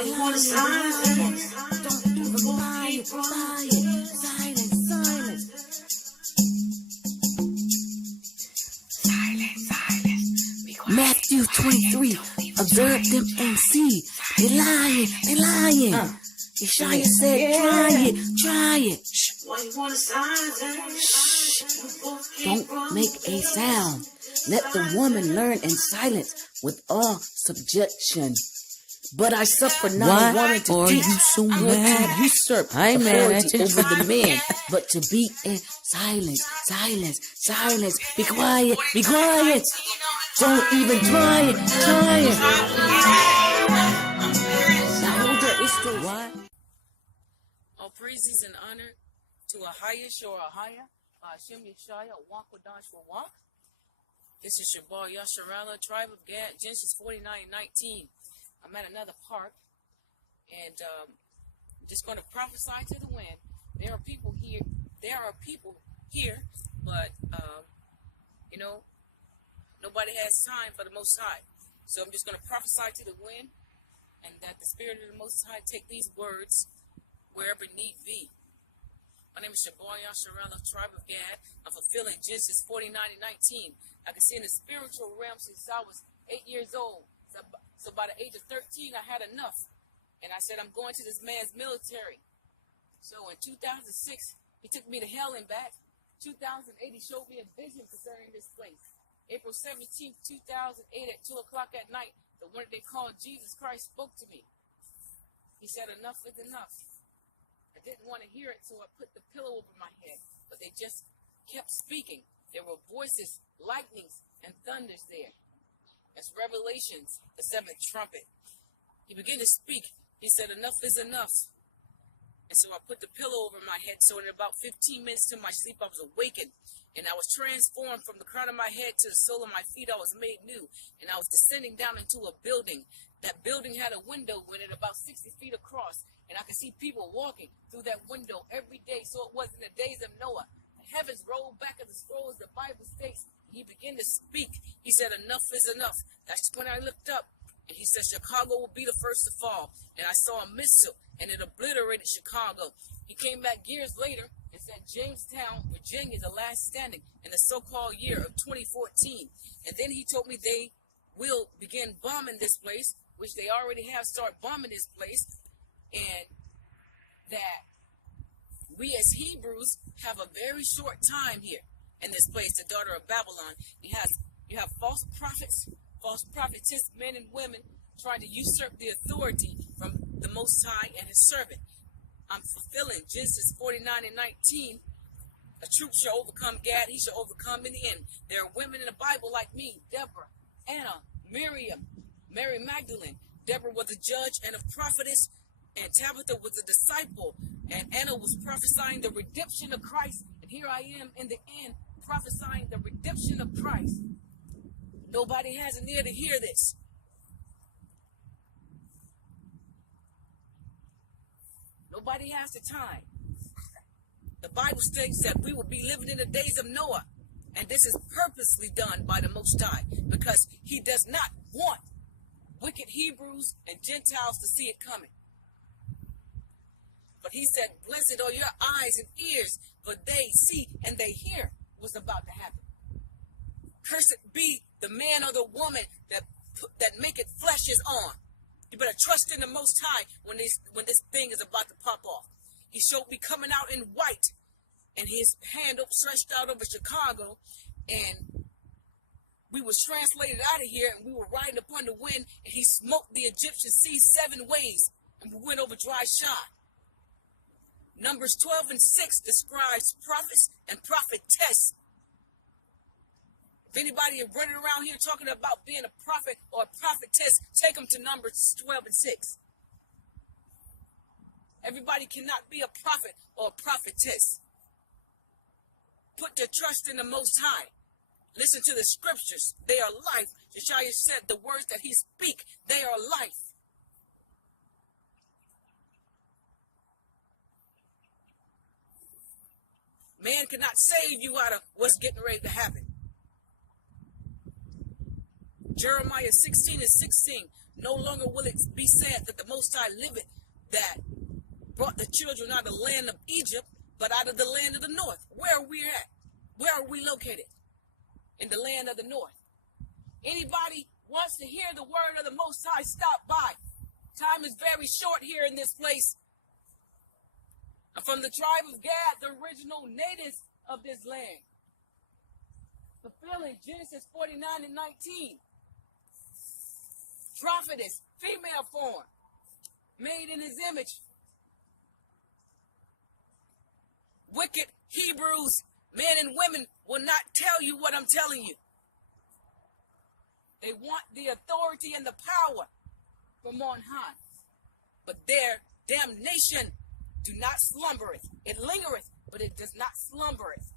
Why you want to silence? Don't even buy it. Silence, silence. Matthew 23. Observe them and see. They lying. Ahayah said, try it. Why you want to silence? Shh. Don't make a sound. Let the woman learn in silence with all subjection. But I suffer not a woman to teach so or mad? to usurp authority over the man, but to be in silence. Be quiet. Don't even try it. Now hold up, it's the what? All praises and honor to Ahayah, Hashem Yeshaya, walk with Dash for walk. This is Shabar, Yasharala, tribe of Gad, Genesis 49:19. I'm at another park, and I'm just going to prophesy to the wind. There are people here, but, nobody has time for the Most High. So I'm just going to prophesy to the wind, and that the Spirit of the Most High take these words wherever need be. My name is Shabar Yasharala, tribe of Gad. I'm fulfilling Genesis 49:19. I can see in the spiritual realm since I was 8 years old. So by the age of 13, I had enough. And I said, I'm going to this man's military. So in 2006, he took me to hell and back. 2008, he showed me a vision concerning this place. April 17th, 2008 at 2 o'clock at night, the one that they called Jesus Christ spoke to me. He said, enough is enough. I didn't want to hear it, so I put the pillow over my head. But they just kept speaking. There were voices, lightnings, and thunders there. That's Revelations, the 7th trumpet. He began to speak. He said, enough is enough. And so I put the pillow over my head. So in about 15 minutes to my sleep, I was awakened. And I was transformed from the crown of my head to the sole of my feet. I was made new. And I was descending down into a building. That building had a window with it about 60 feet across. And I could see people walking through that window every day. So it was in the days of Noah. The heavens rolled back of the scrolls, the Bible states. He began to speak. He said, enough is enough. That's when I looked up. And he said, Chicago will be the first to fall. And I saw a missile, and it obliterated Chicago. He came back years later and said, Jamestown, Virginia, the last standing in the so-called year of 2014. And then he told me they will begin bombing this place, which they already have started bombing this place, and that we as Hebrews have a very short time here in this place, the daughter of Babylon. You have false prophets, false prophetess, men and women trying to usurp the authority from the Most High and his servant. I'm fulfilling Genesis 49:19. A troop shall overcome Gad, he shall overcome in the end. There are women in the Bible like me, Deborah, Anna, Miriam, Mary Magdalene. Deborah was a judge and a prophetess, and Tabitha was a disciple, and Anna was prophesying the redemption of Christ. And here I am in the end prophesying the redemption of Christ. Nobody has an ear to hear this. Nobody has the time. The Bible states that we will be living in the days of Noah. And this is purposely done by the Most High, because he does not want wicked Hebrews and Gentiles to see it coming. But he said, blessed are your eyes and ears, for they see and they hear what's about to happen. Cursed be the man or the woman that maketh flesh on. You better trust in the Most High when this thing is about to pop off. He showed me coming out in white, and his hand stretched out over Chicago, and we was translated out of here, and we were riding upon the wind, and he smoked the Egyptian sea 7 ways, and we went over dry shod. Numbers 12 and 6 describes prophets and prophetess. If anybody is running around here talking about being a prophet or a prophetess, take them to Numbers 12 and 6. Everybody cannot be a prophet or a prophetess. Put your trust in the Most High. Listen to the scriptures. They are life. Yeshaya said the words that he speak, they are life. Man cannot save you out of what's getting ready to happen. Jeremiah 16 and 16. No longer will it be said that the Most High liveth, that brought the children out of the land of Egypt, but out of the land of the north. Where are we at? Where are we located? In the land of the north. Anybody wants to hear the word of the Most High, stop by. Time is very short here in this place. I'm from the tribe of Gad, the original natives of this land. Fulfilling Genesis 49 and 19. Prophetess, female form, made in his image. Wicked Hebrews, men and women, will not tell you what I'm telling you. They want the authority and the power from on high. But their damnation do not slumbereth. It lingereth, but it does not slumbereth.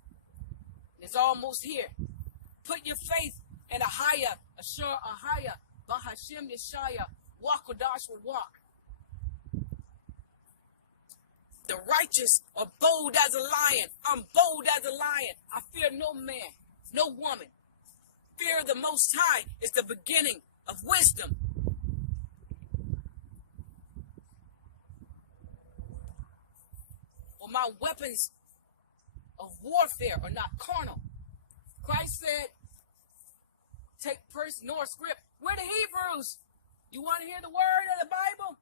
It's almost here. Put your faith in Ahayah, Ahayah, Bahashem Yeshaya, Wakodash will walk. The righteous are bold as a lion. I'm bold as a lion. I fear no man, no woman. Fear of the Most High is the beginning of wisdom. For my weapons of warfare are not carnal. Christ said, take first North script. We're the Hebrews. You want to hear the word of the Bible?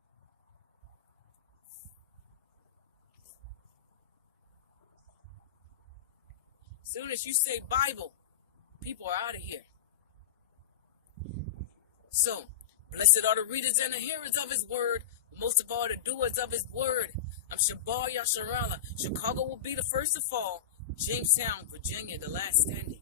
Soon as you say Bible, people are out of here. So, blessed are the readers and the hearers of his word, but most of all the doers of his word. I'm Shabar Yasharala. Chicago will be the first to fall. Jamestown, Virginia, the last standing.